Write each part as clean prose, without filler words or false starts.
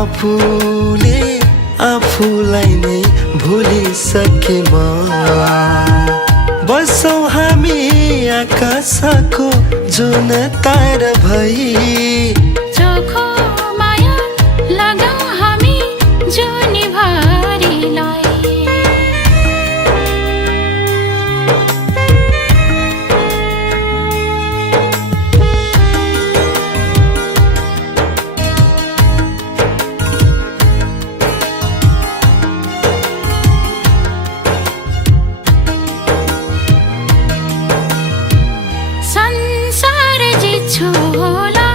आफूले आफूलाई नै भुलिसकेमा बसौँ हामी आकाशको जुन तारा भई चोखो माया लगाऊ हामी जुनीभरिलाई संसार जित्छु होला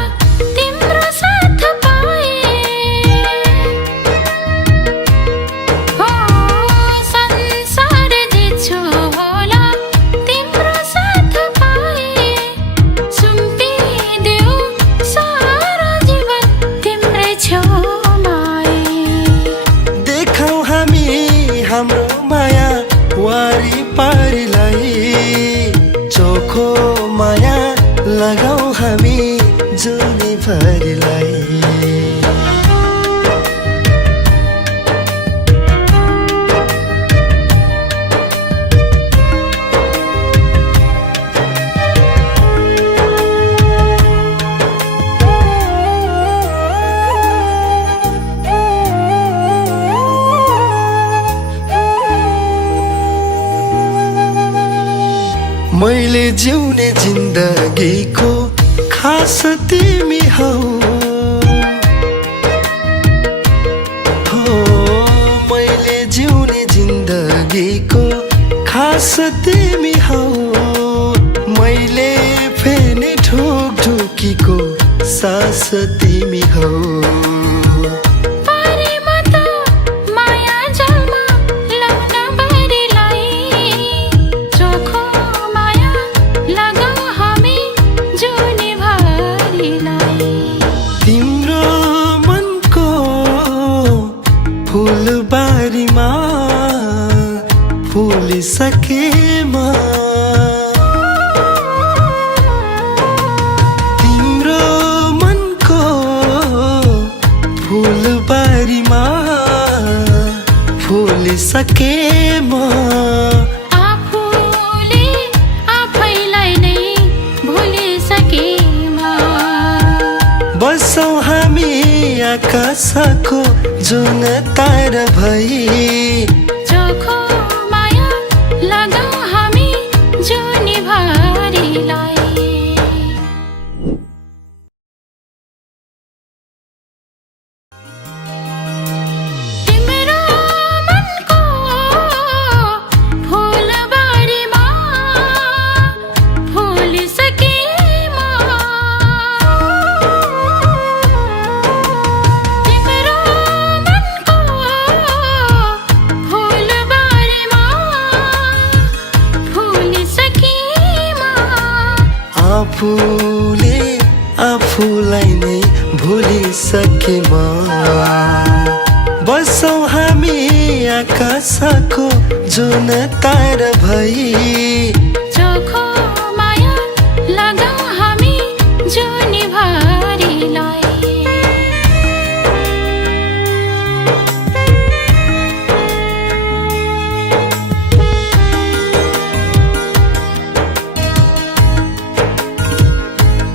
तिम्रो साथ पाए हो संसार जित्छु होला तिम्रो साथ पाए सुम्पिदेऊ सारा जीवन तिम्रै छेउमा देखाऊ हामी हाम्रो माया वारिपारिलाई चोखो माया लगाऊ हामी जुनीभरिलाई मैले जिउने जिन्दगीको खास तिमी हौ मैले जिउने जिन्दगीको खास तिमी हौ मैले फेर्ने ढुकढुकीको सास तिमी हौ फुलबारीमा फुलिसकेमा तिम्रो मनको फुलबारीमा फुलिसकेमा आफूले आफैलाई नै भुलिसकेमा बसौँ हामी आकाशको जुन तारा भई चोखो माया लगाऊ हामी जुनीभरिलाई तिम्रो मनको फुलबारीमा फुलिसकेमा तिम्रो मनको फुलबारीमा फुलिसकेमा आफूले आफूलाई नै भुलिसकेमा बसौँ हामी आकाशको जुन तारा भई